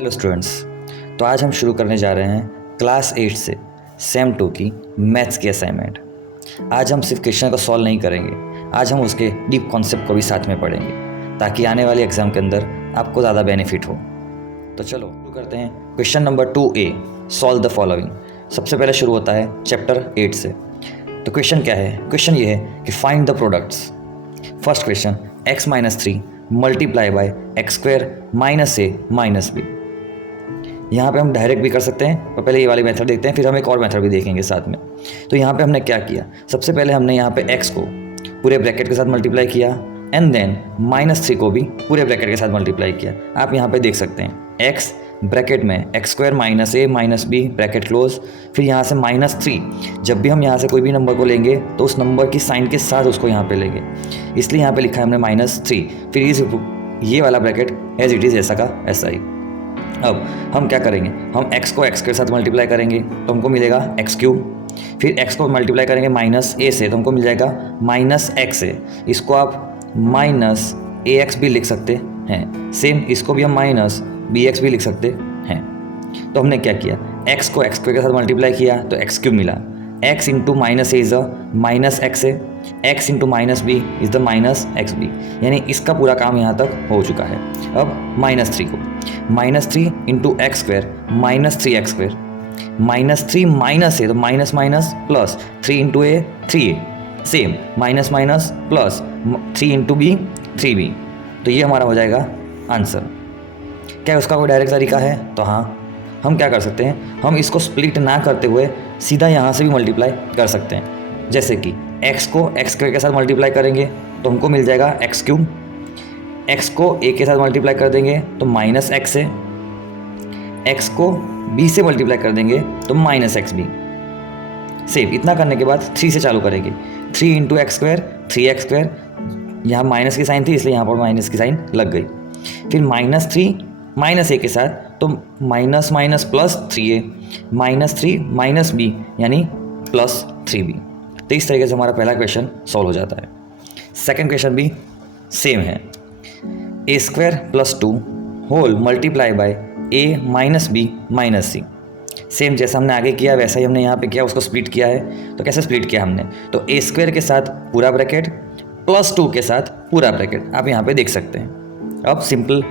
Hello students, तो आज हम शुरू करने जा रहे हैं क्लास 8 से सेम 2 की मैथ्स की असाइनमेंट। आज हम सिर्फ क्वेश्चन को सॉल्व नहीं करेंगे, आज हम उसके डीप कॉन्सेप्ट को भी साथ में पढ़ेंगे ताकि आने वाले एग्जाम के अंदर आपको ज़्यादा बेनिफिट हो। तो चलो शुरू करते हैं। Question number 2A, solve the following. सबसे पहले शुरू होता है चैप्टर 8 से। तो क्वेश्चन क्या है? क्वेश्चन ये है कि find the products. First question, x - 3 multiply by x square minus a minus b। यहाँ पे हम डायरेक्ट भी कर सकते हैं, तो पहले ये वाली मेथड देखते हैं, फिर हम एक और मेथड भी देखेंगे साथ में। तो यहाँ पे हमने क्या किया, सबसे पहले हमने यहाँ पे x को पूरे ब्रैकेट के साथ मल्टीप्लाई किया एंड देन -3 को भी पूरे ब्रैकेट के साथ मल्टीप्लाई किया। आप यहाँ पे देख सकते हैं x ब्रैकेट में x square minus a minus b bracket close, फिर यहाँ से -3। जब भी हम यहाँ से कोई भी नंबर को लेंगे तो उस नंबर की साइन के साथ उसको यहाँ पे लेंगे, इसलिए यहाँ पे लिखा है हमने -3। फिर ये वाला ब्रैकेट एज इट इज़ ऐसा का ऐसा ही। अब हम क्या करेंगे, हम x को x के साथ मल्टीप्लाई करेंगे तो हमको मिलेगा x3। फिर x को मल्टीप्लाई करेंगे -a से तो हमको मिल जाएगा -xa। इसको आप -ax भी लिख सकते हैं, सेम इसको भी हम -bx भी लिख सकते हैं। तो हमने क्या किया, x को x के साथ मल्टीप्लाई किया तो x3 मिला। x into -a is the -xa, x into -b is the -xb, यानी इसका पूरा काम यहाँ तक हो चुका है। अब -3 को -3 into x square -3x square, -3 minus a तो minus minus plus 3 into a 3a, same minus minus plus 3 into b 3b। तो ये हमारा हो जाएगा आंसर। क्या उसका कोई डायरेक्ट तरीका है? तो हाँ, हम क्या कर सकते हैं, हम इसको स्प्लिट ना करते हुए सीधा यहाँ से भी मल्टीप्लाई कर सकते हैं। जैसे कि x को x स्क्वायर के साथ मल्टीप्लाई करेंगे तो हमको मिल जाएगा x3, x को a के साथ मल्टीप्लाई कर देंगे तो -xa, x को b से मल्टीप्लाई कर देंगे तो -xb। सेम इतना करने के बाद 3 से चालू करेंगे, 3 into x square 3x square, यहाँ माइनस की साइन थी इसलिए यहाँ पर माइनस की साइन लग गई। फिर -3 -a के साथ तो minus minus plus 3a, -3 -b यानी +3b। तो इस तरीके से हमारा पहला क्वेश्चन सॉल्व हो जाता है। सेकंड क्वेश्चन भी सेम है, a square plus 2 whole multiply by a minus b minus c। Same जैसा हमने आगे किया वैसा ही हमने यहाँ पे किया, उसको स्प्लिट किया है। तो कैसे स्प्लिट किया हमने, तो a स्क्वायर के साथ पूरा ब्रैकेट प्लस 2 के साथ पूरा ब्रैकेट आप यहाँ पे देख सकते हैं। अब सिंपल,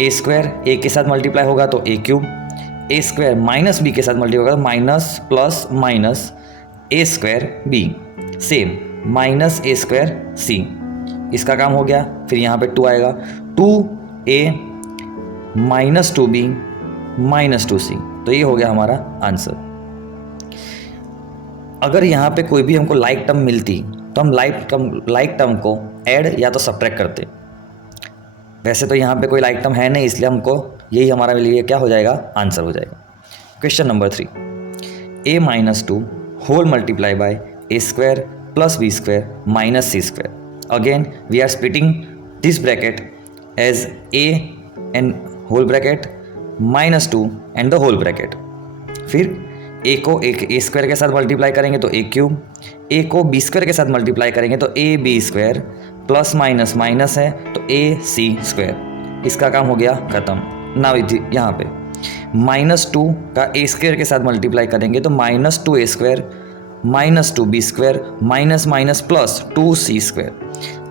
a स्क्वायर a के साथ मल्टीप्लाई होगा तो a3, a square minus b के साथ मल्टीप्लाई होगा minus plus minus a square b, same -a square c। इसका काम हो गया। फिर यहाँ पे 2 आएगा, 2a -2b -2c। तो ये हो गया हमारा आंसर। अगर यहाँ पे कोई भी हमको लाइक टर्म मिलती तो हम लाइक टर्म को ऐड या तो सब्ट्रैक्ट करते। वैसे तो यहाँ पे कोई लाइक टर्म है नहीं, इसलिए हमको यही हमारा लिए क्या हो जाएगा, आंसर हो जाएगा। Question number 3, a - 2 whole multiply by a square plus b square minus c square. Again we are splitting this bracket as a and whole bracket -2 and the whole bracket. फिर a को a square के साथ multiply करेंगे तो a3, a को b square के साथ multiply करेंगे तो ab square, plus minus minus है तो ac स्क्वायर। इसका काम हो गया खत्म। ना यहाँ पे -2 का a स्क्वायर के साथ मल्टीप्लाई करेंगे तो -2a square -2b square minus minus plus 2c square.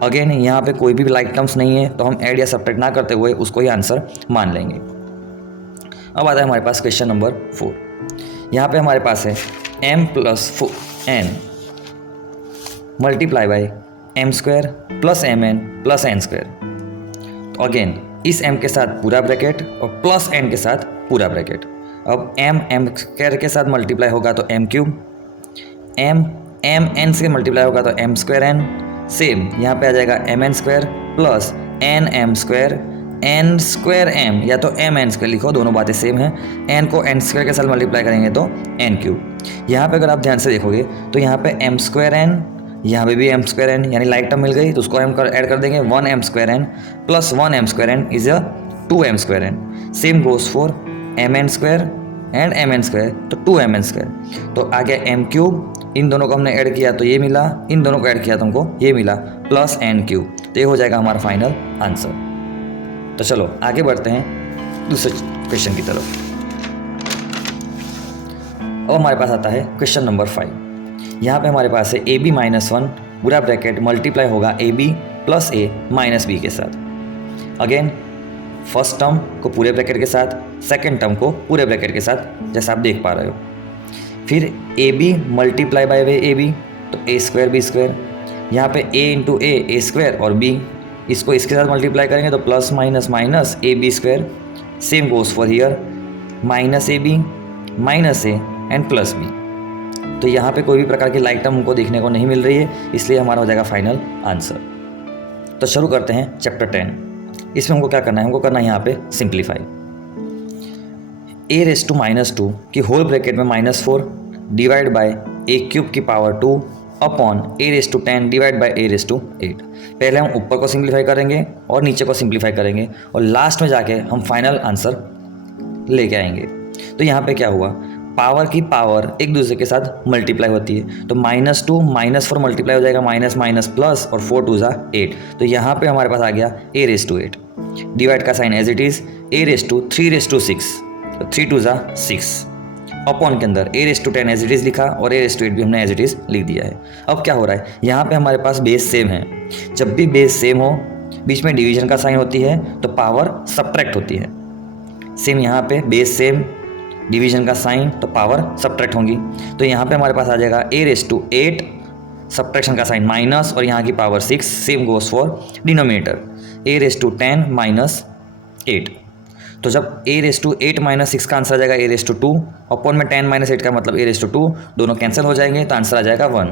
Again यहाँ पे कोई भी लाइक टर्म्स नहीं है तो हम ऐड या सब्ट्रैक्ट ना करते हुए उसको ही आंसर मान लेंगे। अब आता है हमारे पास क्वेश्चन नंबर 4। यहाँ पे हमारे पास है m + n multiply by m square plus mn plus n square. तो अगेन इस m के साथ पूरा ब्रैकेट और प्लस n के साथ पूरा ब्रैकेट। अब m स्क्वायर के साथ मल्टीप्लाई होगा तो m3, m n से मल्टीप्लाई होगा तो m स्क्वायर n, सेम यहाँ पे आ जाएगा mn square plus nm square n square m, या तो mn स्क्वायर लिखो, दोनों बातें सेम हैं। n को n स्क्वायर के साथ मल्टीप्लाई करेंगे तो n3। यहाँ पे अगर आप ध्यान से देखोगे तो यहाँ पे m स्क्वायर n, यहाँ पे भी m स्क्वायर n, यानी लाइक टर्म मिल गई तो उसको हम ऐड कर देंगे 1m square n plus 1m square n is 2m square n। Same goes for mn square and mn square तो 2mn स्क्वायर। तो आ गया m3, इन दोनों को हमने ऐड किया तो ये मिला, इन दोनों को ऐड किया तो हमको ये मिला प्लस n3। तो ये हो जाएगा हमारा फाइनल आंसर। तो चलो आगे बढ़ते हैं दूसरे क्वेश्चन की तरफ। अब हमारे पास आता है क्वेश्चन नंबर 5। यहाँ पे हमारे पास है AB - 1 पूरा ब्रैकेट मल्टीप्लाई होगा AB + A - B के साथ। अगेन फर्स्ट टर्म को पूरे ब्रैकेट के साथ, सेकेंड टर्म को पूरे ब्रैकेट के साथ, जैसा आप देख पा रहे हो। फिर AB मल्टीप्लाई बाय AB, तो A² B²। यहाँ पे A × A² और B, इसको इसके साथ मल्टीप्लाई करेंगे तो plus minus minus AB²। Same goes for here, -AB -A and +B। तो यहाँ पे कोई भी प्रकार की लाइक टर्म हमको देखने को नहीं मिल रही है, इसलिए हमारा हो जाएगा फाइनल आंसर। तो शुरू करते हैं चैप्टर 10। इसमें हमको क्या करना है, हमको करना है यहाँ पे सिंप्लीफाई। A⁻² की होल ब्रैकेट में -4 divide by A³ upon A⁻10 divide by A⁸8। पहले हम ऊपर को सिंप्लीफाई करेंगे और नीचे को सिंप्लीफाई करेंगे और लास्ट में जाके हम फाइनल आंसर लेके आएंगे। तो यहाँ पे क्या हुआ, पावर की पावर एक दूसरे के साथ मल्टीप्लाई होती है, तो -2 -4 मल्टीप्लाई हो जाएगा माइनस माइनस प्लस और 4 2 = 8। तो यहाँ पे हमारे पास आ गया A⁸8। डिवाइड का sign as it is A⁻3/6, तो 3 2 = 6 अपॉन के अंदर A⁻10 एज इट इज़ लिखा और A⁸8 भी हमने एज इट इज़ लिख दिया है। अब क्या हो रहा है, यहाँ पे हमारे पास बेस सेम है। जब भी बेस सेम हो, बीच में डिवीजन का साइन होती है तो पावर सब्ट्रैक्ट होती है। सेम यहाँ पे बेस सेम, डिवीजन का साइन, तो पावर सब्ट्रैक्ट होंगी। तो यहाँ पे हमारे पास आ जाएगा A⁸8, सब्ट्रैक्शन का साइन माइनस और यहाँ की power 6। Same goes for denominator, A⁻10 - 8। तो जब A⁸8 - 6 का आंसर आ जाएगा A⁻2 अपॉन में 10 - 8 का मतलब A⁻2, दोनों कैंसिल हो जाएंगे तो आंसर आ जाएगा 1।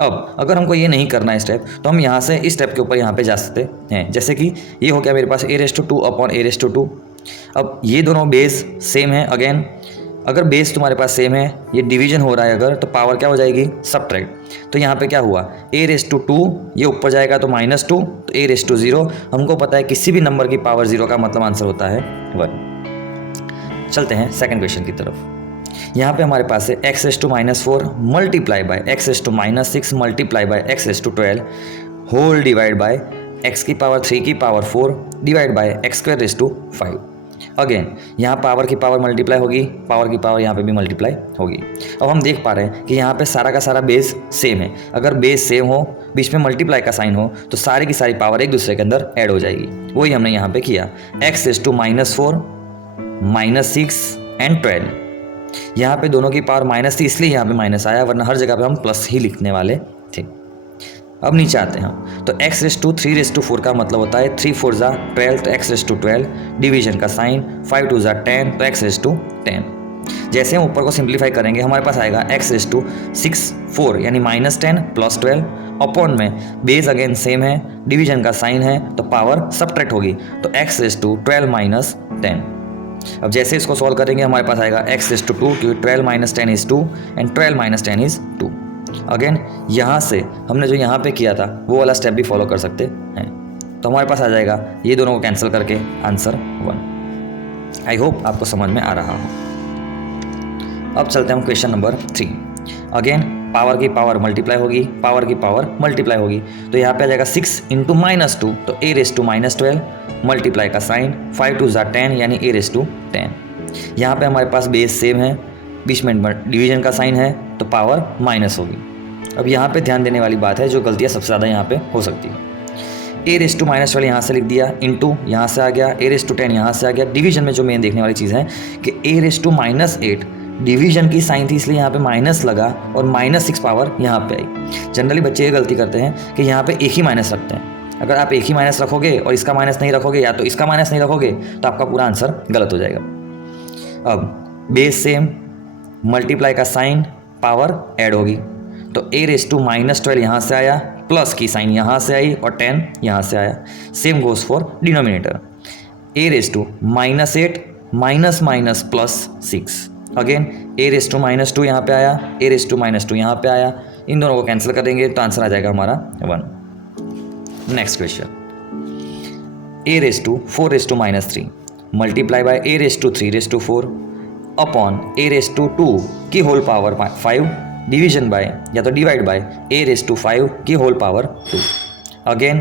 अब अगर हमको ये नहीं करना है स्टेप, तो हम यहाँ से इस स्टेप के ऊपर यहाँ पे जा सकते हैं। जैसे कि ये हो गया मेरे पास A⁻2 अपॉन A⁻2। अब ये दोनों बेस सेम है। अगेन अगर बेस तुम्हारे पास सेम है, ये डिवीजन हो रहा है अगर, तो पावर क्या हो जाएगी, सब्ट्रैक्ट। तो यहाँ पे क्या हुआ, A⁻2 ये ऊपर जाएगा तो -2, तो A⁻0। हमको पता है किसी भी नंबर की पावर 0 का मतलब आंसर होता है 1। चलते हैं सेकंड क्वेश्चन की तरफ। यहाँ पे हमारे पास है x⁻4 multiply by x⁻6 multiply by x⁻12 whole divide by x⁻3 divide by x²5। Again यहाँ पावर की पावर मल्टीप्लाई होगी, पावर की पावर यहाँ पे भी मल्टीप्लाई होगी। अब हम देख पा रहे हैं कि यहाँ पे सारा का सारा बेस सेम है। अगर बेस सेम हो, बीच में मल्टीप्लाई का साइन हो, तो सारी की सारी पावर एक दूसरे के अंदर ऐड हो जाएगी। वही हमने यहाँ पे किया, x⁻4 -6 एंड 12। यहाँ पे दोनों की पावर माइनस थी, इसलिए यहाँ पे माइनस आया, वरना हर जगह पे हम प्लस ही लिखने वाले थे। अब नीचे आते हैं हम, तो x⁻3/4 का मतलब होता है 3 4 = 12, तो x⁻12 डिवीजन का साइन, 5 2 = 10, तो x⁻10। जैसे हम ऊपर को सिंप्लीफाई करेंगे, हमारे पास आएगा x⁻64 यानी -10 + 12 अपॉन में बेस अगेन सेम है, डिवीजन का साइन है, तो पावर सब्ट्रैक्ट होगी, तो x⁻12 - 10। अब जैसे इसको सॉल्व करेंगे, हमारे पास आएगा x⁻2 क्योंकि 12 - 10 = 2 एंड 12 - 10 = 2। अगेन यहाँ से हमने जो यहाँ पे किया था वो वाला स्टेप भी फॉलो कर सकते हैं। तो हमारे पास आ जाएगा ये दोनों को कैंसिल करके आंसर 1। आई होप आपको समझ में आ रहा हो। अब चलते हैं हम क्वेश्चन नंबर 3। अगेन पावर की पावर मल्टीप्लाई होगी, पावर की पावर मल्टीप्लाई होगी, तो यहाँ पे आ जाएगा 6 × -2, तो A⁻12 मल्टीप्लाई का साइन, 5 2 = 10 यानी A⁻10। यहाँ पे हमारे पास बेस सेम है, बीच में डिवीजन का साइन है, तो पावर माइनस होगी। अब यहाँ पे ध्यान देने वाली बात है, जो गलतियाँ सबसे ज़्यादा यहाँ पे हो सकती है। A⁻12 यहाँ से लिख दिया, इंटू यहाँ से आ गया, A⁻10 यहाँ से आ गया। डिवीजन में जो मेन देखने वाली चीज़ है कि A⁻8 डिवीजन की साइन थी, इसलिए यहाँ पे माइनस लगा और -6 पावर यहाँ पे आई। जनरली बच्चे ये गलती करते हैं कि यहाँ पे एक ही माइनस रखते हैं। अगर आप एक ही माइनस रखोगे और इसका माइनस नहीं रखोगे, या तो इसका माइनस नहीं रखोगे, तो आपका पूरा आंसर गलत हो जाएगा। अब बेस सेम, मल्टीप्लाई का साइन, पावर ऐड होगी, तो A⁻12 यहाँ से आया, प्लस की साइन यहाँ से आई और 10 यहाँ से आया। Same goes for denominator, A⁻8 minus minus plus 6। Again A⁻2 यहाँ पे आया, A⁻2 यहाँ पे आया, इन दोनों को कैंसिल करेंगे तो आंसर आ जाएगा हमारा 1। Next question, A⁻4 multiply by A⁻3 upon A⁻2 की होल पावर 5 डिवीजन बाय या तो डिवाइड बाय A⁻5 की होल पावर 2। अगेन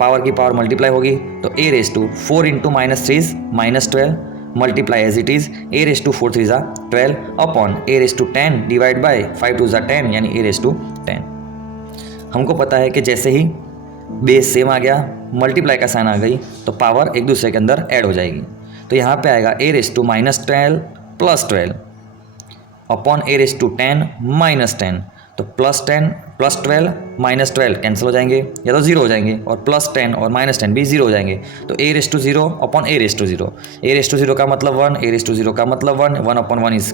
पावर की पावर मल्टीप्लाई होगी, तो A⁻4 × -3 -12 multiply as it is a raise to 4 3 12 upon a raise to 10 divide by 5 2 10 यानी a raise to 10। हमको पता है कि जैसे ही बेस सेम आ गया, मल्टीप्लाई का साइन आ गई, तो पावर एक दूसरे के अंदर ऐड हो जाएगी। तो यहाँ पे आएगा a raise to -12 plus 12 upon a raise to 10 -10। तो +10 +12 -12 कैंसिल हो जाएंगे या तो 0 हो जाएंगे, और +10 और -10 भी 0 हो जाएंगे। तो a raise to 0 upon a raise to 0, a raise to 0 का मतलब 1, a रेस टू 0 का मतलब 1, 1 अपॉन 1 इज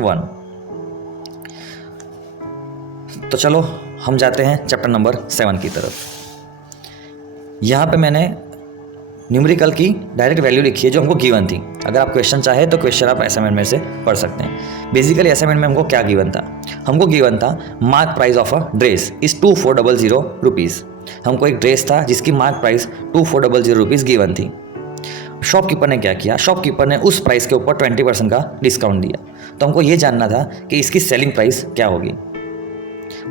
1। तो चलो हम जाते हैं चैप्टर नंबर 7 की तरफ। यहाँ पे मैंने न्यूमेरिकल की डायरेक्ट वैल्यू लिखी है जो हमको गिवन थी। अगर आप क्वेश्चन चाहे तो क्वेश्चन आप असाइनमेंट में से पढ़ सकते हैं। बेसिकली असाइनमेंट में हमको क्या गिवन था? हमको गिवन था mark price of a dress is 2400 rupees. हमको एक ड्रेस था जिसकी मार्क प्राइस 2400 रुपीज़ गिवन थी। शॉपकीपर ने क्या किया? शॉपकीपर ने उस प्राइस के ऊपर 20% का डिस्काउंट दिया। तो हमको ये जानना था कि इसकी सेलिंग प्राइस क्या होगी।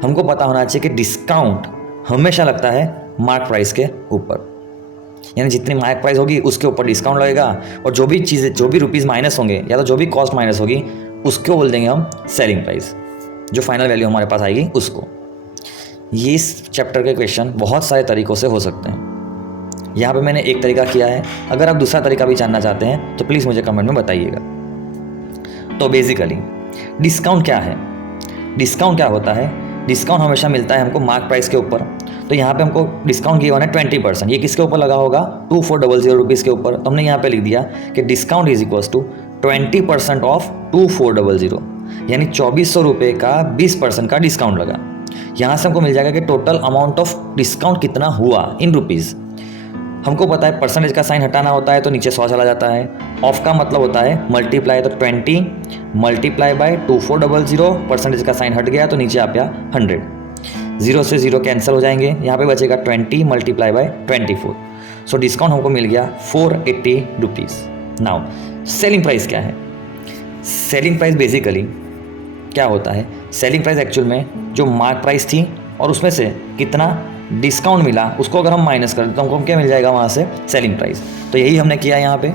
हमको पता होना चाहिए कि डिस्काउंट हमेशा लगता है मार्क प्राइस के ऊपर, यानी जितनी मार्क प्राइस होगी उसके ऊपर डिस्काउंट लगेगा, और जो भी चीज़ें, जो भी रुपीज़ माइनस होंगे या तो जो भी कॉस्ट माइनस होगी उसको बोल देंगे हम सेलिंग प्राइस, जो फाइनल वैल्यू हमारे पास आएगी उसको। ये इस चैप्टर के क्वेश्चन बहुत सारे तरीक़ों से हो सकते हैं। यहाँ पे मैंने एक तरीका किया है, अगर आप दूसरा तरीका भी जानना चाहते हैं तो प्लीज़ मुझे कमेंट में बताइएगा। तो बेसिकली डिस्काउंट क्या है? डिस्काउंट क्या होता है? डिस्काउंट हमेशा मिलता है हमको मार्क प्राइस के ऊपर। तो यहाँ पे हमको डिस्काउंट गिवन है 20%। ये किसके ऊपर लगा होगा? 2400 रुपीज़ के ऊपर। तो हमने यहाँ पे लिख दिया कि discount is equals to 20% of 2400, यानी 2400 रुपये का 20% का डिस्काउंट लगा। यहाँ से हमको मिल जाएगा कि टोटल अमाउंट ऑफ डिस्काउंट कितना हुआ इन रुपीज़। हमको पता है परसेंटेज का साइन हटाना होता है तो नीचे 100 चला जाता है। ऑफ का मतलब होता है मल्टीप्लाई, तो 20 मल्टीप्लाई बाय 2400, परसेंटेज का साइन हट गया तो नीचे आ गया 100। 0 से 0 कैंसिल हो जाएंगे, यहाँ पे बचेगा 20 मल्टीप्लाई बाय 24। सो डिस्काउंट हमको मिल गया 480 रुपीज़। नाउ सेलिंग प्राइस क्या है? सेलिंग प्राइस बेसिकली क्या होता है? सेलिंग प्राइस एक्चुअल में जो मार्क प्राइस थी और उसमें से कितना डिस्काउंट मिला उसको अगर हम माइनस कर दें तो हमको क्या मिल जाएगा वहाँ से? Selling price. तो यही हमने किया यहाँ पे।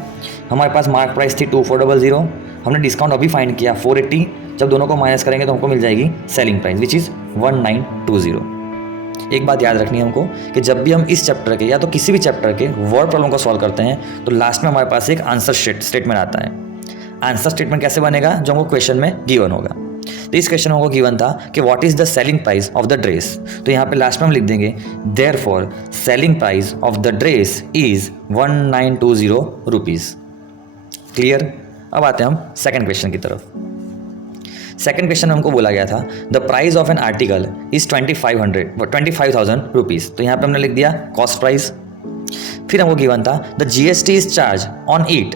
हमारे पास मार्क प्राइस थी 2400, हमने डिस्काउंट अभी फाइंड किया 480। जब दोनों को माइनस करेंगे तो हमको मिल जाएगी सेलिंग प्राइस विच इज़ 1920। एक बात याद रखनी है हमको कि जब भी हम इस चैप्टर के या तो किसी भी चैप्टर के वर्ड प्रॉब्लम को सॉल्व करते हैं तो लास्ट में हमारे पास एक आंसर स्टेटमेंट आता है। आंसर स्टेटमेंट कैसे बनेगा? जो हमको क्वेश्चन में गिवन होगा। तो इस क्वेश्चन में हमको गिवन था कि what is the selling price of the dress. तो यहाँ पे लास्ट में हम लिख देंगे therefore selling price of the dress is 1920 rupees. Clear? अब आते हैं हम सेकंड क्वेश्चन की तरफ। सेकंड क्वेश्चन में हमको बोला गया था the price of an article is 25,000 rupees. तो यहाँ पे हमने लिख दिया कॉस्ट प्राइस। फिर हमको गिवन था the GST is charge on it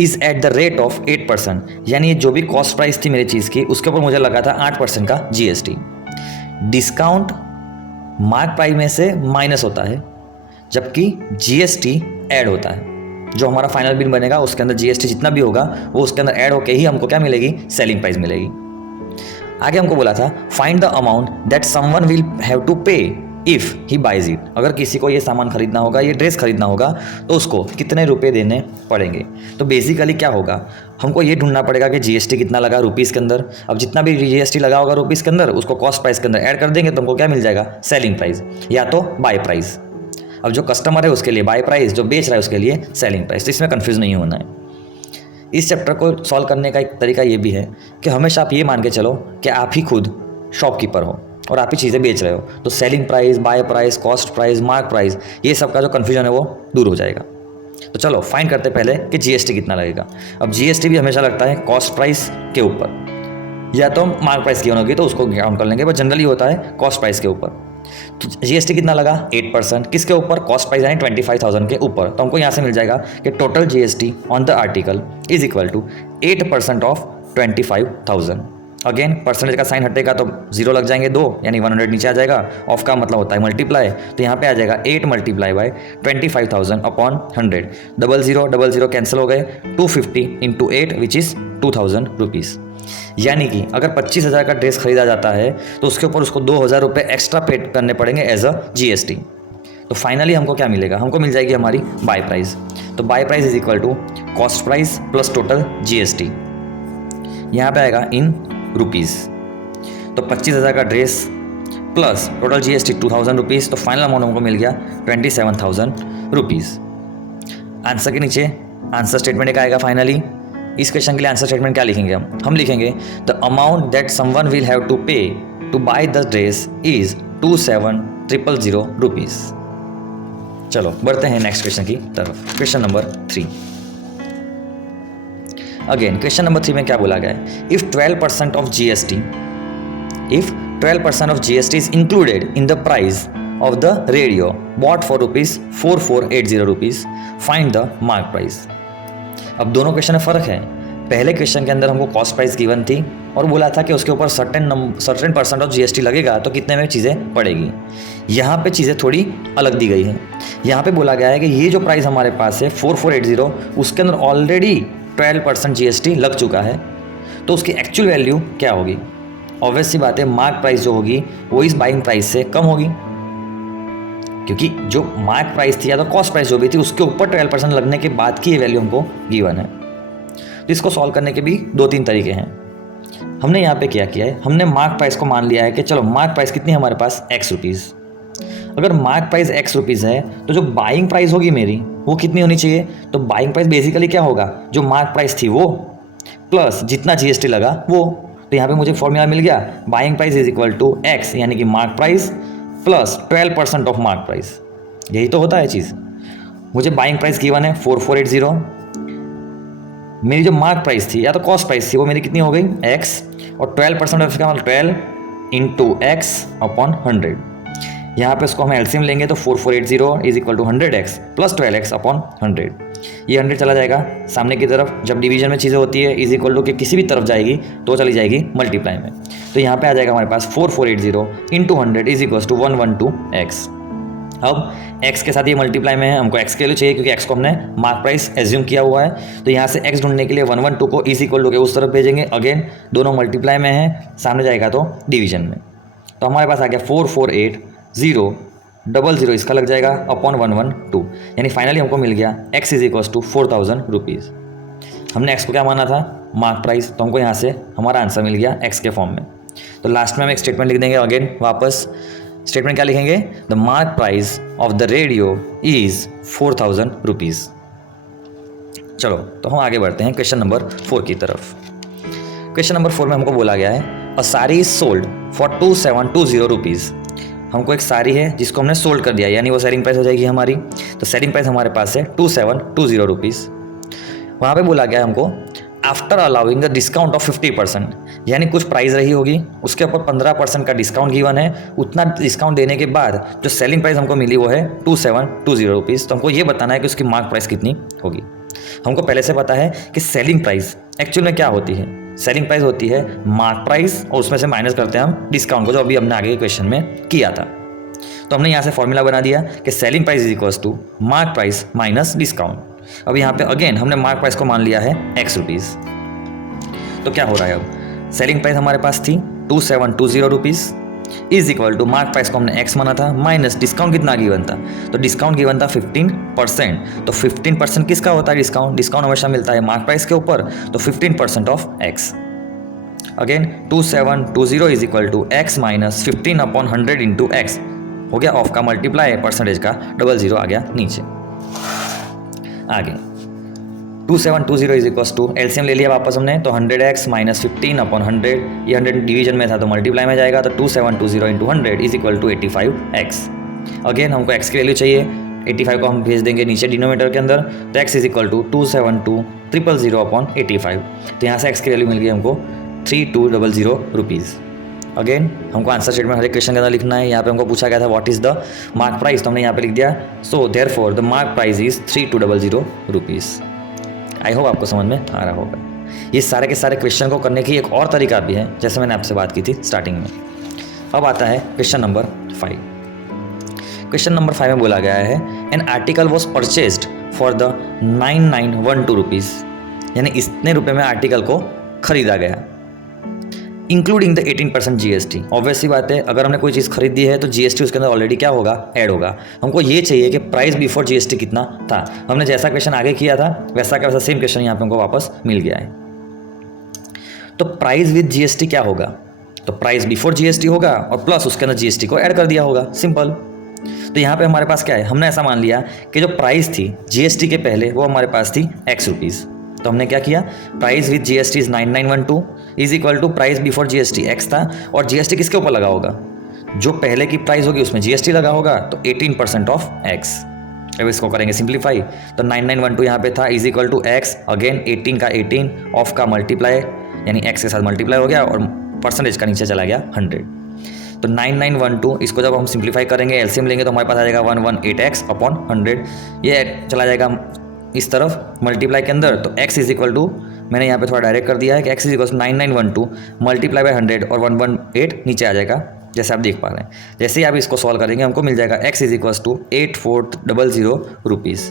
is eight the rate of 8%, यानी जो भी कॉस्ट प्राइस थी मेरी चीज़ की उसके ऊपर मुझे लगा था 8% का GST। डिस्काउंट मार्क प्राइस में से माइनस होता है जबकि GST ऐड होता है। जो हमारा फाइनल बिल बनेगा उसके अंदर GST जितना भी होगा वो उसके अंदर ऐड होके ही हमको क्या मिलेगी? सेलिंग प्राइस मिलेगी। आगे हमको बोला था find the amount that someone will have to pay if he buys it. अगर किसी को ये सामान खरीदना होगा, ये ड्रेस खरीदना होगा तो उसको कितने रुपए देने पड़ेंगे। तो बेसिकली क्या होगा? हमको ये ढूंढना पड़ेगा कि GST कितना लगा रुपीज़ के अंदर। अब जितना भी GST लगा होगा रुपीज़ के अंदर उसको कॉस्ट प्राइस के अंदर ऐड कर देंगे तो हमको क्या मिल जाएगा? सेलिंग प्राइस या तो बाय प्राइस। अब जो कस्टमर है उसके लिए बाय प्राइस, जो बेच रहा है उसके लिए सेलिंग प्राइस। तो इसमें कंफ्यूज नहीं होना है। इस चैप्टर को सॉल्व करने का एक तरीका ये भी है कि हमेशा आप ये मान के चलो कि आप ही खुद शॉपकीपर हो और आप ही चीज़ें बेच रहे हो। तो selling price, buy price, cost price, mark price, ये सब का जो कन्फ्यूजन है वो दूर हो जाएगा। तो चलो फाइंड करते पहले कि GST कितना लगेगा। अब GST भी हमेशा लगता है कॉस्ट प्राइस के ऊपर, या तो मार्क प्राइस की होगी तो उसको काउंट कर लेंगे, बट जनरली होता है कॉस्ट प्राइस के ऊपर। तो GST कितना लगा? 8%। किसके ऊपर? कॉस्ट प्राइस यानी 25,000 के ऊपर। तो हमको यहाँ से मिल जाएगा कि total GST on the article is equal to 8% of 25,000। Again percentage का साइन हटेगा तो 0 लग जाएंगे 2, यानी 100 नीचे आ जाएगा। ऑफ का मतलब होता है मल्टीप्लाई, तो यहाँ पे आ जाएगा 8 मल्टीप्लाई बाय 25,000 अपॉन 100। 00 कैंसिल हो गए। 250 इंटू 8 विच इज़ 2,000 रुपीज़। यानी कि अगर 25,000 का ड्रेस खरीदा जाता है तो उसके ऊपर उसको 2,000 रुपये एक्स्ट्रा पे करने पड़ेंगे एज अ GST। तो फाइनली हमको क्या मिलेगा? हमको मिल जाएगी हमारी बाय प्राइस। तो buy price is equal to cost price plus total GST, यहाँ पे आएगा इन रुपीज़। तो 25,000 का dress plus total GST 2,000 rupees, तो फाइनल अमाउंट हमको मिल गया 27,000 रुपीज़। आंसर के नीचे आंसर स्टेटमेंट का आएगा फाइनली। इस क्वेश्चन के लिए आंसर स्टेटमेंट क्या लिखेंगे हम लिखेंगे the amount that someone will have to pay to buy the dress is 27,000 rupees. चलो बढ़ते हैं नेक्स्ट क्वेश्चन की तरफ। Question number 3। Again question number 3 में क्या बोला गया है, if 12% of GST is included in the price of the radio bought for ₹4480 rupees, find the mark price. अब दोनों क्वेश्चन में फ़र्क है। पहले क्वेश्चन के अंदर हमको कॉस्ट प्राइस गिवन थी और बोला था कि उसके ऊपर सर्टेन परसेंट ऑफ जीएसटी लगेगा तो कितने में चीज़ें पड़ेगी। यहाँ पे चीज़ें थोड़ी अलग दी गई हैं। यहाँ पे बोला गया है कि ये जो प्राइस हमारे पास है 4480, उसके अंदर ऑलरेडी 12% जीएसटी लग चुका है, तो उसकी एक्चुअल वैल्यू क्या होगी। ऑब्वियस सी बात है, मार्क प्राइस जो होगी वो इस बाइंग प्राइस से कम होगी, क्योंकि जो मार्क प्राइस थी या तो कॉस्ट प्राइस जो भी थी उसके ऊपर 12% लगने के बाद की ये वैल्यू हमको गिवन है। तो इसको सॉल्व करने के भी 2-3 तरीके हैं। हमने यहाँ पे क्या किया है, हमने मार्क प्राइस को मान लिया है कि चलो मार्क प्राइस कितनी है हमारे पास x रुपीज़। अगर मार्क प्राइस x रुपीज़ है तो जो बाइंग प्राइस होगी मेरी वो कितनी होनी चाहिए। तो बाइंग प्राइस बेसिकली क्या होगा, जो मार्क प्राइस थी वो प्लस जितना जीएसटी लगा वो। तो यहाँ पे मुझे फॉर्मूला मिल गया, buying price is equal to x यानी कि mark price plus 12% of mark price. यही तो होता है चीज़। मुझे बाइंग प्राइस गिवन है 4480, मेरी जो मार्क प्राइस थी या तो कॉस्ट प्राइस थी वो मेरी कितनी हो गई x, और 12% ऑफ इसका मतलब 12 इंटू x अपॉन 100। यहाँ पे उसको हम एलसीएम लेंगे तो 4480 is equal to 100x plus 12x upon 100। ये 100 चला जाएगा सामने की तरफ। जब डिवीजन में चीज़ें होती है इज इक्वल टू के किसी भी तरफ जाएगी तो चली जाएगी मल्टीप्लाई में। तो यहाँ पे आ जाएगा हमारे पास 4480 into 100 is equal to 112x। अब x के साथ ये मल्टीप्लाई में है, हमको x के लिए चाहिए क्योंकि x को हमने मार्क प्राइस एज्यूम किया हुआ है। तो यहाँ से x ढूंढने के लिए 112 को इज इक्वल टू के उस तरफ भेजेंगे। अगेन दोनों मल्टीप्लाई में है, सामने जाएगा तो डिवीजन में। तो हमारे पास आ गया 448000 इसका लग जाएगा अपॉन 112, यानी फाइनली हमको मिल गया x is equal to 4,000 rupees. हमने x को क्या माना था, मार्क प्राइस, तो हमको यहाँ से हमारा आंसर मिल गया x के फॉर्म में। तो लास्ट में हम एक स्टेटमेंट लिख देंगे। अगेन वापस स्टेटमेंट क्या लिखेंगे, the mark price of the radio is 4,000 rupees. चलो तो हम आगे बढ़ते हैं क्वेश्चन नंबर 4 की तरफ। क्वेश्चन नंबर 4 में हमको बोला गया है a sari is sold for 2720 rupees. हमको एक साड़ी है जिसको हमने सोल्ड कर दिया, यानी वो सेलिंग प्राइस हो जाएगी हमारी। तो सेलिंग प्राइस हमारे पास है 2720 रुपीज़। वहाँ पे बोला गया हमको after allowing the discount of 50%, यानी कुछ प्राइस रही होगी उसके ऊपर 15% का डिस्काउंट गिवन है। उतना डिस्काउंट देने के बाद जो सेलिंग प्राइस हमको मिली वो है 2720 रुपीज़। तो हमको ये बताना है कि उसकी मार्क प्राइस कितनी होगी। हमको पहले से पता है कि सेलिंग प्राइस एक्चुअल में क्या होती है। सेलिंग प्राइस होती है मार्क प्राइस और उसमें से माइनस करते हैं हम डिस्काउंट को, जो अभी हमने आगे के क्वेश्चन में किया था। तो हमने यहाँ से फॉर्मूला बना दिया कि selling price is equals to mark price minus discount. अब यहाँ पे अगेन हमने मार्क प्राइस को मान लिया है x रुपीज़। तो क्या हो रहा है, अब सेलिंग प्राइस हमारे पास थी 2720 rupees is equal to mark price को हमने x माना था माइनस डिस्काउंट कितना गिवन था। तो डिस्काउंट गिवन था 15%। तो 15% किसका होता है डिस्काउंट, डिस्काउंट हमेशा मिलता है मार्क प्राइस के ऊपर। तो 15% of x। Again 2720 is equal to x minus 15 upon 100 into x हो गया ऑफ का मल्टीप्लाई, परसेंटेज का 00 आ गया नीचे। आगे 2720 इज इक्वल टू एलसीएम ले लिया वापस हमने, तो 100x माइनस 15 अपॉन 100, ये 100 डिवीजन में था तो मल्टीप्लाई में जाएगा। तो 2720 into 100 is equal to 85x। अगेन हमको x की वैल्यू चाहिए, 85 को हम भेज देंगे नीचे डिनोमीटर के अंदर। तो x is equal to 272000 upon 85। तो यहाँ से x की वैल्यू मिल गई हमको 3200 रुपीज़। अगेन हमको आंसर स्टेटमेंट हर एक क्वेश्चन के अंदर लिखना है। यहाँ पे हमको पूछा गया था what is the mark price, तो हमने यहाँ पे लिख दिया so therefore the mark price is 3200 rupees. I hope आपको समझ में आ रहा होगा। ये सारे के सारे क्वेश्चन को करने की एक और तरीका भी है, जैसे मैंने आपसे बात की थी स्टार्टिंग में। अब आता है क्वेश्चन नंबर 5। क्वेश्चन नंबर 5 में बोला गया है an article was purchased for the 9912 rupees, यानी इतने रुपये में आर्टिकल को खरीदा गया। Including the 18% GST। ऑब्वियसली बात है, अगर हमने कोई चीज़ खरीदी है तो GST उसके अंदर ऑलरेडी क्या होगा, ऐड होगा। हमको ये चाहिए कि प्राइस बिफोर GST कितना था। हमने जैसा क्वेश्चन आगे किया था वैसा का वैसा सेम क्वेश्चन यहाँ पे हमको वापस मिल गया है। तो प्राइस विद GST क्या होगा, तो प्राइस बिफोर GST होगा और प्लस उसके अंदर GST को ऐड कर दिया होगा, सिंपल। तो यहाँ पे हमारे पास क्या है, हमने ऐसा मान लिया कि जो प्राइस थी GST के पहले वो हमारे पास थी X रुपीज़। तो हमने क्या किया, price with GST is 9912 is equal to price before GST X था, और GST किसके ऊपर लगा होगा, जो पहले की प्राइस होगी उसमें GST लगा होगा, तो 18% ऑफ X। अब इसको करेंगे सिंप्लीफाई, तो 9912 यहाँ पे था is equal to X, again 18 का 18 ऑफ का मल्टीप्लाई यानी X के साथ मल्टीप्लाई हो गया और परसेंटेज का नीचे चला गया 100। तो 9912 इसको जब हम सिंप्लीफाई करेंगे, एलसीएम लेंगे तो हमारे पास आ जाएगा 118x अपॉन 100। ये चला जाएगा इस तरफ मल्टीप्लाई के अंदर, तो x इज इक्वल टू, मैंने यहाँ पे थोड़ा डायरेक्ट कर दिया है कि x is equal to 9912 multiply by 100 और 118 नीचे आ जाएगा, जैसे आप देख पा रहे हैं। जैसे ही आप इसको सॉल्व करेंगे हमको मिल जाएगा x is equal to 8400 rupees.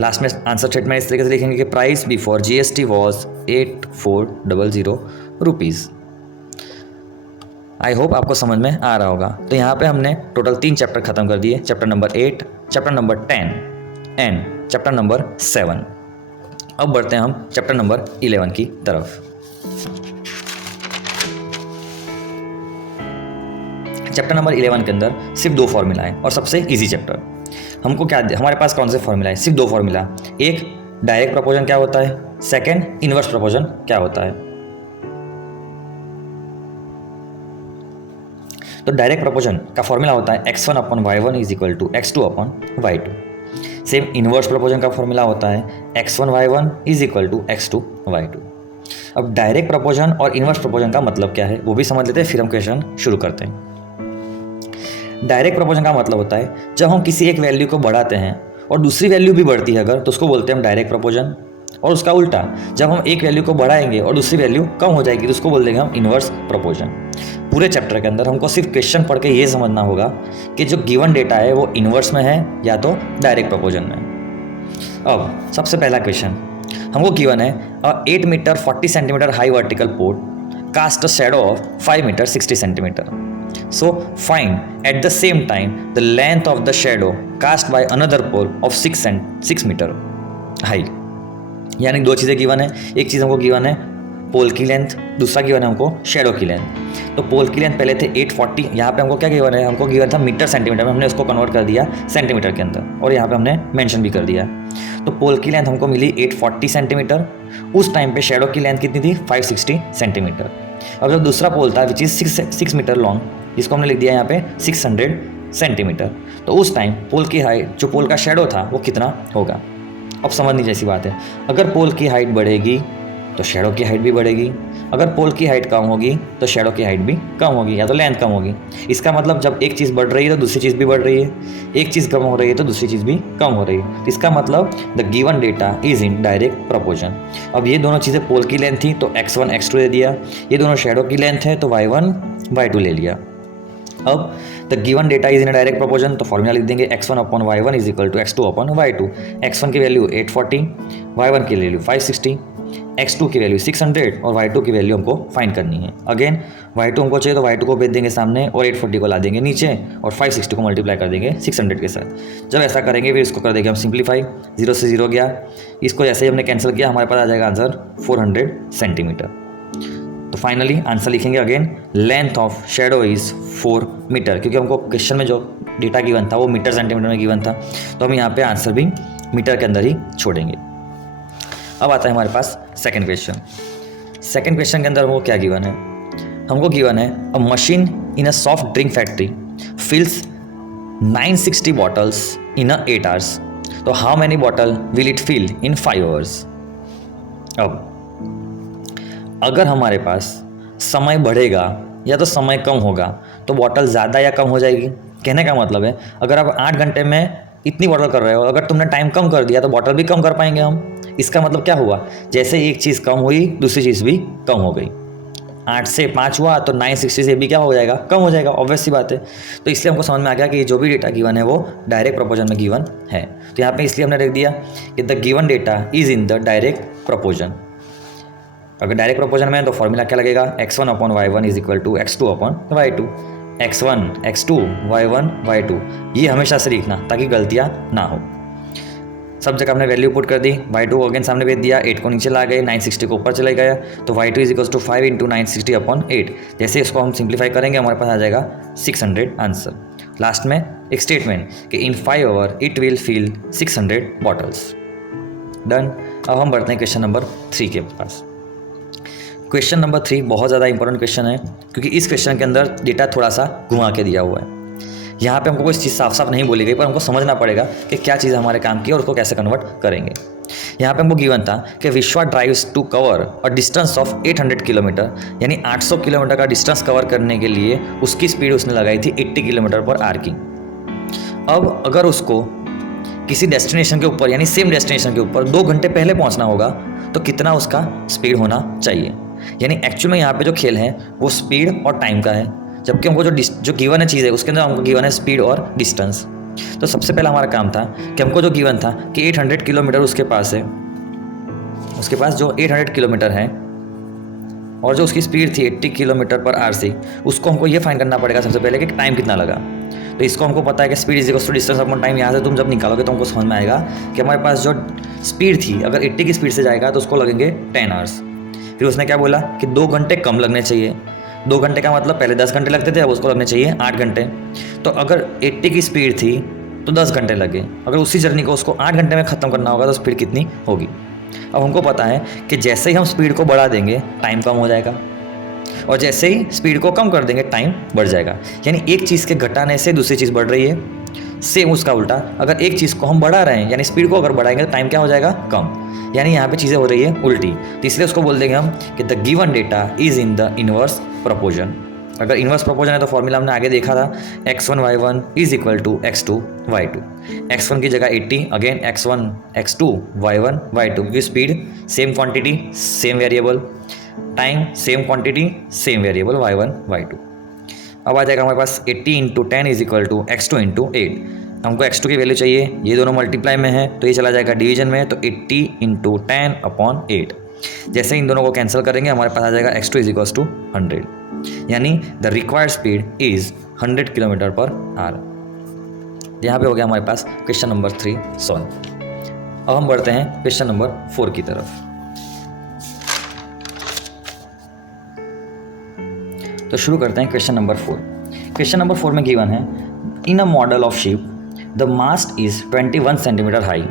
Last में आंसर स्टेटमेंट इस तरीके से लिखेंगे कि price before GST was 8400 rupees. I hope आपको समझ में आ रहा होगा। तो यहाँ पे हमने टोटल 3 चैप्टर खत्म कर दिए, chapter number 8, chapter number 10 and chapter number 7। अब बढ़ते हैं हम चैप्टर नंबर 11 की तरफ। चैप्टर नंबर 11 के अंदर सिर्फ 2 फॉर्मूला है और सबसे इजी चैप्टर। हमको क्या, हमारे पास कौन से फॉर्मूला है, सिर्फ 2 फॉर्मूला। एक डायरेक्ट प्रोपोर्शन क्या होता है, सेकंड इनवर्स प्रोपोर्शन क्या होता है। तो डायरेक्ट प्रोपोर्शन का फॉर्मूला होता है x1 upon y1 is equal to x2 upon y2। Same inverse proportion का फॉर्मूला होता है x1 y1 is equal to x2 y2। अब डायरेक्ट प्रोपोर्शन और इनवर्स प्रोपोर्शन का मतलब क्या है वो भी समझ लेते हैं, फिर हम क्वेश्चन शुरू करते हैं। डायरेक्ट प्रोपोर्शन का मतलब होता है जब हम किसी एक वैल्यू को बढ़ाते हैं और दूसरी वैल्यू भी बढ़ती है अगर, तो उसको बोलते हैं हम डायरेक्ट प्रोपोर्शन। और उसका उल्टा, जब हम एक वैल्यू को बढ़ाएंगे और दूसरी वैल्यू कम हो जाएगी तो उसको बोल देंगे हम इनवर्स प्रोपोर्शन। पूरे चैप्टर के अंदर हमको सिर्फ क्वेश्चन पढ़ के ये समझना होगा कि जो गिवन डेटा है वो इनवर्स में है या तो डायरेक्ट प्रोपोर्शन में। अब सबसे पहला क्वेश्चन हमको गिवन है, 8 metre 40 centimetre high vertical pole cast a shadow of 5 metre 60 centimetre. So find at the same time the length of the shadow cast by another pole of 6 metre high. यानी 2 चीज़ें given है, एक चीज़ हमको given है पोल की length, दूसरा given है हमको शेडो की लेंथ। तो पोल की लेंथ पहले थे 840, यहाँ पे हमको क्या गिवन है, हमको गिवन था मीटर सेंटीमीटर में, हमने उसको कन्वर्ट कर दिया सेंटीमीटर के अंदर और यहाँ पे हमने मेंशन भी कर दिया। तो पोल की लेंथ हमको मिली 840 सेंटीमीटर, उस टाइम पे शेडो की लेंथ कितनी थी 560 सेंटीमीटर। अब जब दूसरा पोल था विच इज़ 6 मीटर लॉन्ग, जिसको हमने लिख दिया यहाँ पे 600 सेंटीमीटर, तो उस टाइम पोल की हाइट, जो पोल का शेडो था वो कितना होगा। अब समझनी जैसी बात है, अगर पोल की हाइट बढ़ेगी तो शेडो की हाइट भी बढ़ेगी, अगर पोल की हाइट कम होगी तो शेडो की हाइट भी कम होगी या तो लेंथ कम होगी। इसका मतलब जब एक चीज़ बढ़ रही है तो दूसरी चीज़ भी बढ़ रही है, एक चीज़ कम हो रही है तो दूसरी चीज़ भी कम हो रही है। इसका मतलब the given data is in direct proportion. अब ये दोनों चीज़ें पोल की लेंथ थी तो x1 x2 ले दिया, ये दोनों शेडो की लेंथ है तो y1 y2 ले लिया। अब the given data is in direct proportion, तो फॉर्मूला लिख देंगे x1 upon y1 is equal to x2 upon y2। x1 की वैल्यू 840, y1 की वैल्यू 560, x2 की वैल्यू 600 और y2 की वैल्यू हमको फाइंड करनी है। अगेन y2 हमको चाहिए तो y2 को भेज देंगे सामने और 840 को ला देंगे नीचे और 560 को मल्टीप्लाई कर देंगे 600 के साथ। जब ऐसा करेंगे फिर इसको कर देंगे हम सिंप्लीफाई, 0 से 0 गया, इसको जैसे ही हमने कैंसिल किया हमारे पास आ जाएगा आंसर 400 सेंटीमीटर। तो फाइनली आंसर लिखेंगे again, length of shadow is 4 metre, क्योंकि हमको क्वेश्चन में जो डेटा गिवन था वो मीटर सेंटीमीटर में गिवन था, तो हम यहाँ पे आंसर भी मीटर के अंदर ही छोड़ेंगे। अब आता है हमारे पास सेकंड क्वेश्चन। सेकंड क्वेश्चन के अंदर वो क्या गिवन है, हमको गिवन है a machine in a soft drink factory fills 960 bottles in 8 hours, तो how many bottle will it fill in 5 hours. अब अगर हमारे पास समय बढ़ेगा या तो समय कम होगा तो बॉटल ज़्यादा या कम हो जाएगी। कहने का मतलब है अगर आप 8 घंटे में इतनी बॉटल कर रहे हो, अगर तुमने टाइम कम कर दिया तो बॉटल भी कम कर पाएंगे हम। इसका मतलब क्या हुआ, जैसे एक चीज़ कम हुई दूसरी चीज़ भी कम हो गई। 8 से 5 हुआ तो 960 से भी क्या हो जाएगा, कम हो जाएगा, ऑब्वियस सी बात है। तो इसलिए हमको समझ में आ गया कि जो भी डेटा गिवन है वो डायरेक्ट प्रोपोर्शन में गिवन है। तो यहाँ पे इसलिए हमने लिख दिया कि the given data is in the direct proportion. अगर डायरेक्ट प्रोपोर्शन में है तो फॉर्मूला क्या लगेगा, x1/y1 is equal to x2/y2, x1 x2 y1 y2, ये हमेशा से लिखना ताकि गलतियाँ ना हो। सब जगह हमने वैल्यू पुट कर दी, y2 अगेन सामने भेज दिया, 8 को नीचे ला गए, 960 को ऊपर चले गया, तो y2 इज इक्वल टू 5 × 960/8। जैसे इसको हम सिंप्लीफाई करेंगे हमारे पास आ जाएगा 600 आंसर। लास्ट में एक स्टेटमेंट कि in 5 hour it will fill 600 bottles. Done. अब हम बढ़ते हैं क्वेश्चन नंबर 3 के पास। क्वेश्चन नंबर 3 बहुत ज़्यादा इंपॉर्टेंट क्वेश्चन है, क्योंकि इस क्वेश्चन के अंदर डेटा थोड़ा सा घुमा के दिया हुआ है। यहाँ पे हमको कोई चीज़ साफ साफ नहीं बोली गई, पर हमको समझना पड़ेगा कि क्या चीज़ हमारे काम की है और उसको कैसे कन्वर्ट करेंगे। यहाँ पे हमको गिवन था कि Vishwa drives to cover a distance of 800 kilometre, यानी 800 किलोमीटर का डिस्टेंस कवर करने के लिए उसकी स्पीड उसने लगाई थी 80 km/h की। अब अगर उसको किसी डेस्टिनेशन के ऊपर यानी सेम डेस्टिनेशन के ऊपर 2 घंटे पहले पहुँचना होगा तो कितना उसका स्पीड होना चाहिए। यानी एक्चुअल में यहाँ पे जो खेल है वो स्पीड और टाइम का है, जबकि हमको जो गिवन है चीज़ है उसके अंदर हमको गिवन है स्पीड और डिस्टेंस। तो सबसे पहला हमारा काम था कि हमको जो गिवन था कि 800 किलोमीटर उसके पास है, उसके पास जो 800 किलोमीटर है और जो उसकी स्पीड थी 80 km/h, उसको हमको ये फाइंड करना पड़ेगा सबसे पहले कि टाइम कितना लगा। तो इसको हमको पता है कि speed is equal to distance upon time. यहाँ से तुम जब निकालोगे तो हमको समझ में आएगा कि हमारे पास जो स्पीड थी अगर 80 की स्पीड से जाएगा तो उसको लगेंगे 10 आवर्स। फिर उसने क्या बोला कि 2 घंटे कम लगने चाहिए। 2 घंटे का मतलब पहले 10 घंटे लगते थे, अब उसको लगने चाहिए 8 घंटे। तो अगर 80 की स्पीड थी तो 10 घंटे लगे। अगर उसी जर्नी को उसको 8 घंटे में ख़त्म करना होगा तो स्पीड कितनी होगी। अब हमको पता है कि जैसे ही हम स्पीड को बढ़ा देंगे टाइम कम हो जाएगा, और जैसे ही स्पीड को कम कर देंगे टाइम बढ़ जाएगा। यानी एक चीज़ के घटाने से दूसरी चीज़ बढ़ रही है। सेम उसका उल्टा, अगर एक चीज़ को हम बढ़ा रहे हैं यानी स्पीड को अगर बढ़ाएंगे तो टाइम क्या हो जाएगा, कम। यानी यहाँ पे चीज़ें हो रही है उल्टी। तो इसलिए उसको बोल देंगे हम कि the given data is in the inverse proportion. अगर इनवर्स प्रोपोर्शन है तो फॉर्मूला हमने आगे देखा था, x1/y1 is equal to x2/y2। x1 की जगह 80, again x1 x2 y1 y2, क्योंकि speed same quantity same variable, time same quantity same variable y1 y2। अब आ जाएगा हमारे पास 80 × 10 इज इक्वल टू x2 × 8। हमको x2 की वैल्यू चाहिए, ये दोनों मल्टीप्लाई में है तो ये चला जाएगा डिवीजन में, तो 80 × 10/8। जैसे इन दोनों को कैंसिल करेंगे हमारे पास आ जाएगा x2 इज इक्वल टू 100, यानी the required speed is 100 km/h। यहाँ पे हो गया हमारे पास क्वेश्चन नंबर 3 सॉल्व। अब हम बढ़ते हैं क्वेश्चन नंबर 4 की तरफ। तो शुरू करते हैं क्वेश्चन नंबर 4। क्वेश्चन नंबर 4 में गिवन है, in a model of ship the mast is 21 centimetre high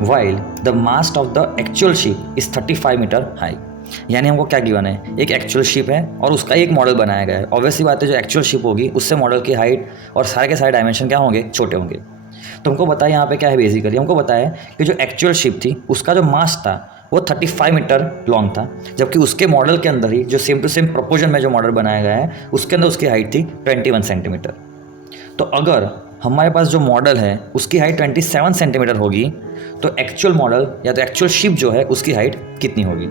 while the mast of the actual ship is 35 metre high. यानी हमको क्या गिवन है, एक एक्चुअल शिप है और उसका एक मॉडल बनाया गया है। ऑब्वियसली बात है जो एक्चुअल शिप होगी उससे मॉडल की हाइट और सारे के सारे डायमेंशन क्या होंगे, छोटे होंगे। तो हमको बताया यहाँ पे क्या है, बेसिकली हमको बताया कि जो एक्चुअल शिप थी उसका जो मास्ट था वो 35 मीटर लॉन्ग था, जबकि उसके मॉडल के अंदर ही जो सेम टू सेम प्रोपोर्शन में जो मॉडल बनाया गया है उसके अंदर उसकी हाइट थी 21 सेंटीमीटर। तो अगर हमारे पास जो मॉडल है उसकी हाइट 27 सेंटीमीटर होगी तो एक्चुअल मॉडल या तो एक्चुअल शिप जो है उसकी हाइट कितनी होगी।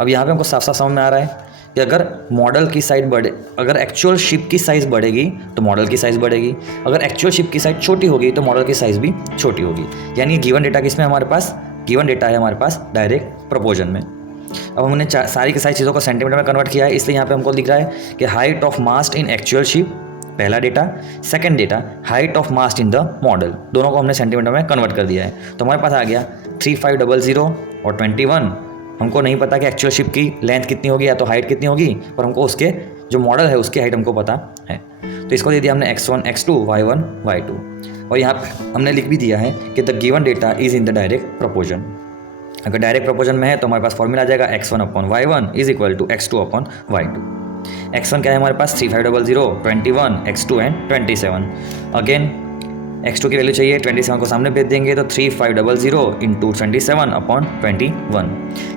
अब यहाँ पे हमको साफ साफ समझ में आ रहा है कि अगर मॉडल की साइज बढ़े, अगर एक्चुअल शिप की साइज़ बढ़ेगी तो मॉडल की साइज़ बढ़ेगी, अगर एक्चुअल शिप की साइज़ छोटी होगी तो मॉडल की साइज़ भी छोटी होगी। यानी गिवन डेटा किसमें हमारे पास, गिवन डेटा है हमारे पास डायरेक्ट प्रोपोर्शन में। अब हमने सारी की सारी चीज़ों को सेंटीमीटर में कन्वर्ट किया है, इसलिए यहाँ पे हमको दिख रहा है कि height of mast in actual ship पहला data, second data height of mast in the model, दोनों को हमने सेंटीमीटर में कन्वर्ट कर दिया है। तो हमारे पास आ गया 3500 और 21। हमको नहीं पता कि एक्चुअल शिप की लेंथ कितनी होगी या तो हाइट कितनी होगी, पर हमको उसके जो मॉडल है उसकी हाइट हमको पता है। तो इसको दे दिया हमने x1 x2 y1 y2, और यहाँ पे हमने लिख भी दिया है कि the given data is in the direct proportion. अगर डायरेक्ट प्रोपोर्शन में है तो हमारे पास फॉर्मूला आ जाएगा x1/y1 is equal to x2/y2। x1 क्या है हमारे पास 3500, 21, x2 एंड 27। अगेन x2 की वैल्यू चाहिए, 27 को सामने भेज देंगे तो 3500 इंटू 27/21।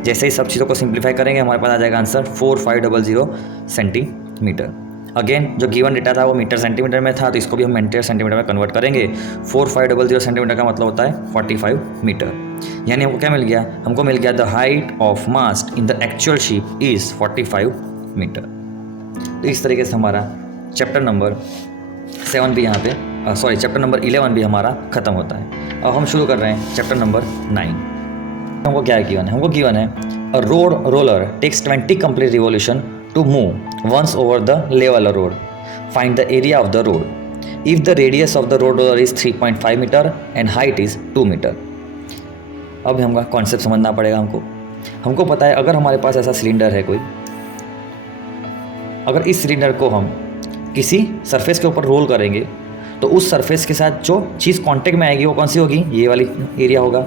जैसे ही सब चीज़ों को सिंप्लीफाई करेंगे हमारे पास आ जाएगा आंसर 4500 सेंटीमीटर। अगेन जो गिवन डेटा था वो मीटर सेंटीमीटर में था तो इसको भी हम मीटर सेंटीमीटर में कन्वर्ट करेंगे। 4500 सेंटीमीटर का मतलब होता है 45 मीटर। यानी हमको क्या मिल गया, हमको मिल गया the height of mast in the actual ship is 45 metre. तो इस तरीके से हमारा चैप्टर नंबर 7 भी यहाँ पे चैप्टर नंबर 11 भी हमारा ख़त्म होता है। अब हम शुरू कर रहे हैं चैप्टर नंबर 9। हमको क्या गिवन है, हमको गिवन है A road roller takes 20 complete revolution to move once over the level of road. Find the area of the road. If the radius of the road roller is 3.5 meter and height is 2 meter. अब हमका concept समझना पड़ेगा हमको पता है अगर हमारे पास ऐसा सिलेंडर है कोई, अगर इस सिलेंडर को हम किसी सरफेस के ऊपर रोल करेंगे तो उस सरफेस के साथ जो चीज़ कांटेक्ट में आएगी वो कौन सी होगी, ये वाली एरिया होगा।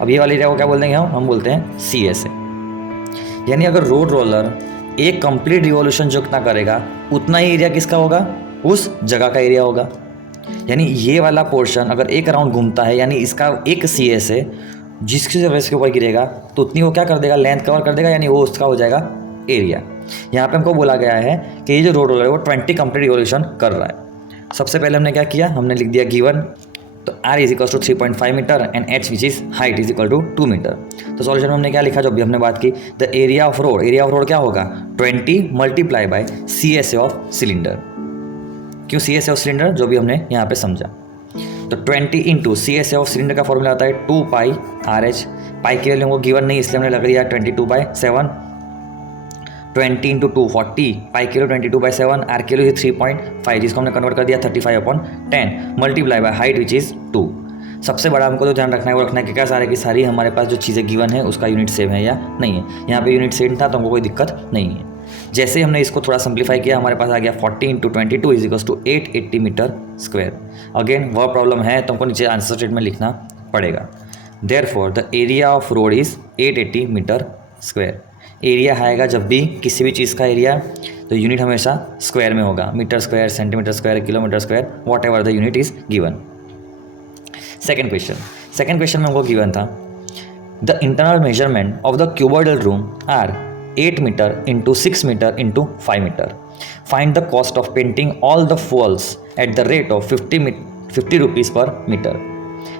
अब ये वाली एरिया को क्या बोल देंगे हम बोलते हैं CS है। यानी अगर रोड रोलर एक कंप्लीट रिवॉल्यूशन जो कितना करेगा उतना ही एरिया किसका होगा, उस जगह का एरिया होगा। यानी ये वाला पोर्शन अगर एक राउंड घूमता है यानी इसका एक CS है, जिसकी सरफेस के ऊपर गिरेगा तो उतनी वो क्या कर देगा, लेंथ कवर कर देगा, यानी वो उसका हो जाएगा एरिया। यहाँ पे हमको बोला गया है कि ये जो रोड रोलर है वो 20 कंप्लीट रिवॉल्यूशन कर रहा है। सबसे पहले हमने क्या किया, हमने लिख दिया गिवन, तो R is equal to 3.5 metre and H which is height is equal to 2 metre. तो सॉल्यूशन में हमने क्या लिखा, जो भी हमने बात की, द एरिया ऑफ रोड क्या होगा 20 multiply by CS of cylinder. क्यों CS ऑफ सिलेंडर, जो भी हमने यहाँ पे समझा। तो 20 इंटू CS ऑफ सिलेंडर का फॉर्मूला आता है 2 पाई RH। पाई की वैल्यू हमको गिवन नहीं इसलिए हमने लग दिया 22/7। 20 इंटू 2 40, पाई किलो 22/7, आर किलो 3.5, जिसको हमने कन्वर्ट कर दिया 35/10 multiply by height which is 2। सबसे बड़ा हमको तो ध्यान रखना है वो रखना है कि क्या सारी हमारे पास जो चीज़ें गिवन है उसका यूनिट सेम है या नहीं है। यहाँ पे यूनिट सेम था तो हमको कोई दिक्कत नहीं है। जैसे हमने इसको थोड़ा सिंप्लीफाई किया हमारे पास आ गया 40 into 22 is equals to 880 metre square. Again वह प्रॉब्लम है तो हमको नीचे आंसर स्टेटमेंट लिखना पड़ेगा। Therefore the area of road is 880 metre square. Area आएगा जब भी किसी भी चीज़ का एरिया तो यूनिट हमेशा स्क्वायर में होगा, metre square, centimetre square, kilometre square, whatever the unit is given. Second question में हमको गिवन था the internal measurement of the cuboidal room are 8 metre into 6 metre into 5 metre. Find the cost of painting all the walls at the rate of 50 rupees per metre.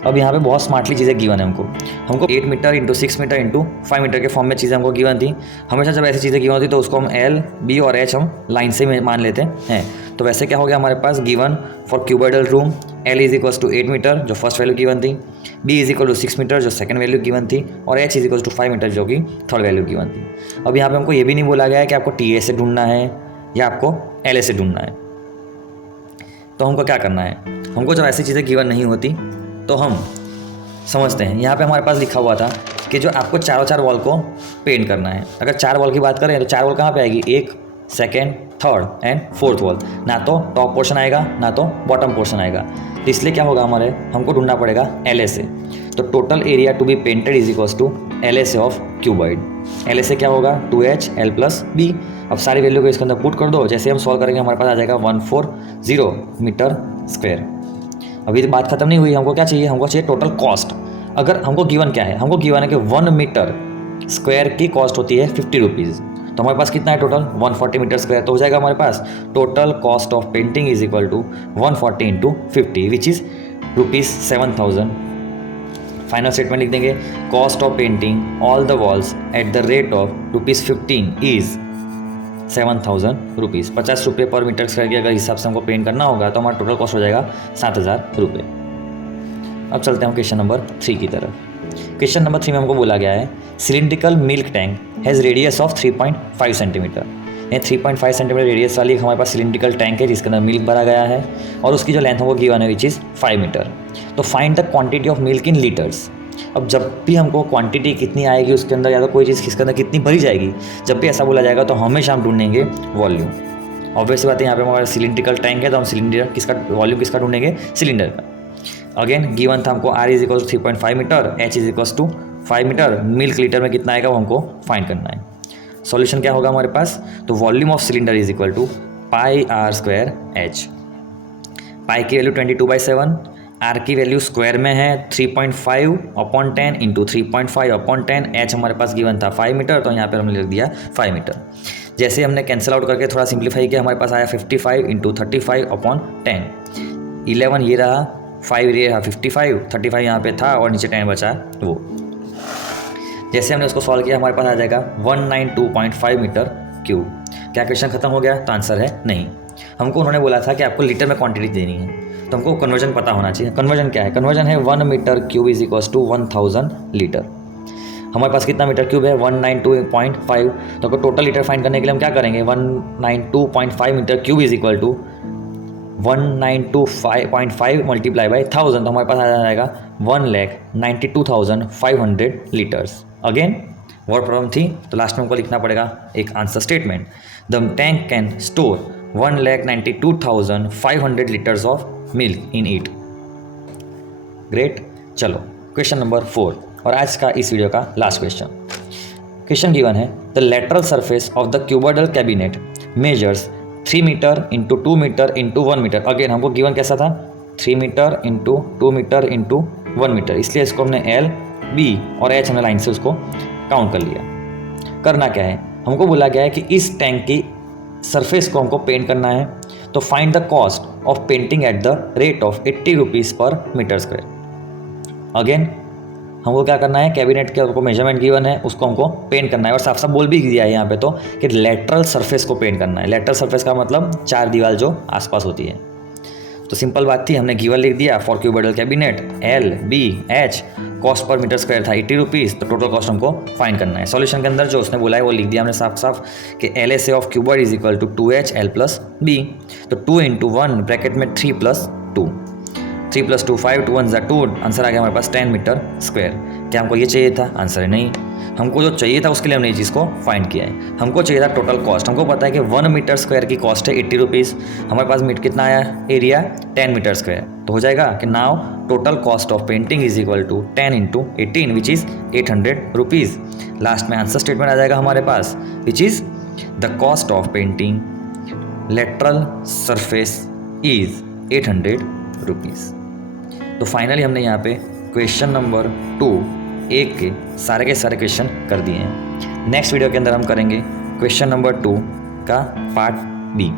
अब यहाँ पे बहुत smartly चीज़ें given है हमको 8 metre into 6 metre into 5 metre के form में चीज़ें हमको गिवन थी। हमेशा जब ऐसी चीज़ें गिवन होती तो उसको हम L, B और H हम लाइन से मान लेते हैं। तो वैसे क्या हो गया हमारे पास given for cuboidal room L is equals to 8 metre जो फर्स्ट वैल्यू गिवन थी, B is equal to 6 metre जो सेकंड वैल्यू गिवन थी, और H is equal to 5 metre जो कि थर्ड वैल्यू गिवन थी। अब यहाँ पे हमको ये भी नहीं बोला गया है कि आपको TA से ढूंढना है या आपको LA से ढूंढना है। तो हमको क्या करना है, हमको जब ऐसी चीज़ें गिवन नहीं होती तो हम समझते हैं। यहाँ पे हमारे पास लिखा हुआ था कि जो आपको चारों वॉल को पेंट करना है। अगर 4 वॉल की बात करें तो 4 वॉल कहाँ पे आएगी, 1, second, third and fourth wall. ना तो टॉप पोर्शन आएगा ना तो बॉटम पोर्शन आएगा। तो इसलिए क्या होगा हमको ढूंढना पड़ेगा LA से। तो total area to be painted is equals to LA of cuboid. LA से क्या होगा 2H L प्लस B। अब सारी वैल्यू को इसके अंदर पुट कर दो, जैसे हम सॉल्व करेंगे हमारे पास आ जाएगा 140 मीटर स्क्वायर। अभी तो बात खत्म नहीं हुई, हमको क्या चाहिए, हमको चाहिए टोटल कॉस्ट। अगर हमको गिवन क्या है, हमको गिवन है कि 1 मीटर स्क्वायर की कॉस्ट होती है 50 रुपीज़। तो हमारे पास कितना है टोटल 140 मीटर स्क्वायर। तो हो जाएगा हमारे पास total cost of painting is equal to 140 into 50 which is ₹7,000। Final statement लिख देंगे cost of painting all the walls at the rate of ₹15 is 7,000 rupees. 50 रुपये पर मीटर स्क्वायर के अगर हिसाब से हमको पेंट करना होगा तो हमारा टोटल कॉस्ट हो जाएगा 7,000 रुपये। अब चलते हैं हम क्वेश्चन नंबर 3 की तरफ। क्वेश्चन नंबर 3 में हमको बोला गया है cylindrical milk tank has radius of 3.5 centimetre. ये 3.5 सेंटीमीटर रेडियस वाली हमारे पास सिलिंड्रिकल टैंक है जिसके अंदर मिल्क भरा गया है और उसकी जो लेंथ हमको गिवन है विच इज़ 5 मीटर। तो find the quantity of milk in litres. अब जब भी हमको क्वांटिटी कितनी आएगी उसके अंदर या तो कोई चीज़ किसके अंदर कितनी भरी जाएगी, जब भी ऐसा बोला जाएगा तो हमेशा हम ढूंढेंगे वॉल्यूम। ऑब्वियस बात है यहाँ पे हमारा सिलिंड्रिकल टैंक है तो हम सिलेंडर किसका वॉल्यूम किसका ढूंढेंगे, सिलेंडर का। अगेन गिवन था हमको R is equal to 3.5 metre, H is equal to 5 metre, milk litre में कितना आएगा वो हमको फाइंड करना है। सॉल्यूशन क्या होगा हमारे पास, तो volume of cylinder is equal to πr²H। Pi की वैल्यू 22/7, R की वैल्यू स्क्वायर में है 3.5/10 इंटू 3.5/10, H हमारे पास गिवन था 5 मीटर तो यहाँ पर हमने लिख दिया 5 मीटर। जैसे हमने कैंसिल आउट करके थोड़ा सिंप्लीफाई किया हमारे पास आया 55 इंटू 35/10, 11 ये रहा, 5 ये रहा 55, 35 यहाँ पे था और नीचे 10 बचा वो। जैसे हमने उसको सॉल्व किया हमारे पास आ जाएगा 192.5 मीटर क्यूब। क्या क्वेश्चन खत्म हो गया, तो आंसर है नहीं। हमको उन्होंने बोला था कि आपको लीटर में क्वांटिटी देनी है तो हमको कन्वर्जन पता होना चाहिए। कन्वर्जन क्या है, कन्वर्जन है 1 metre cube is equals to 1000 litre. हमारे पास कितना मीटर क्यूब है 192.5, तो अगर टोटल लीटर फाइंड करने के लिए हम क्या करेंगे 192.5 metre cube is equal to 192.5 multiply by 1000, तो हमारे पास आ जाएगा 1,92,500 लीटर्स। अगेन वर्ड प्रॉब्लम थी तो लास्ट में हमको लिखना पड़ेगा एक answer statement. The tank can store 1,92,500 litres of milk in it. Great. चलो क्वेश्चन नंबर 4 और आज का इस वीडियो का लास्ट क्वेश्चन। क्वेश्चन गिवन है the lateral surface of the cuboidal cabinet measures 3 metre into 2 metre into 1 metre. Again हमको given कैसा था 3 metre into 2 metre into 1 metre, इसलिए इसको हमने एल बी और एच हमने लाइन से उसको काउंट कर लिया। करना क्या है, हमको बोला गया है कि इस टैंक की सरफेस को हमको पेंट करना है, तो find the cost of painting eight the rate of 80 rupees per metre square. Again हमको क्या करना है, कैबिनेट के हमको मेजरमेंट गिवन है उसको हमको पेंट करना है, और साफ साफ बोल भी दिया है यहाँ पे तो कि लेटरल सरफेस को पेंट करना है। लेटरल सरफेस का मतलब 4 दीवार जो आसपास होती है। तो सिंपल बात थी, हमने गिवन लिख दिया for cuboidal cabinet L B H, cost per metre square था 80 रुपीज़, तो टोटल कॉस्ट हमको फाइंड करना है। सॉल्यूशन के अंदर जो उसने बोला है वो लिख दिया हमने साफ साफ कि L S A of cuboid is equal to 2H L plus B, तो 2 इंटू 1 ब्रैकेट में 3 प्लस 2, 3 प्लस 2 5, 2 1 ज़ा 2, आंसर आ गया हमारे पास 10 मीटर स्क्वायर। क्या हमको ये चाहिए था? आंसर है नहीं। हमको जो चाहिए था उसके लिए हमने ये चीज़ को फाइंड किया है। हमको चाहिए था टोटल कॉस्ट। हमको पता है कि 1 मीटर स्क्वायर की कॉस्ट है 80 रुपीज़, हमारे पास कितना आया एरिया 10 मीटर स्क्वायर, तो हो जाएगा कि now total cost of painting is equal to 10 into 18 which is 800 rupees. Last में आंसर स्टेटमेंट आ जाएगा हमारे पास which is the cost of painting lateral surface is 800 rupees. तो फाइनली हमने यहाँ पे क्वेश्चन नंबर 2 एक के सारे क्वेश्चन कर दिए हैं। नेक्स्ट वीडियो के अंदर हम करेंगे क्वेश्चन नंबर 2 का पार्ट बी।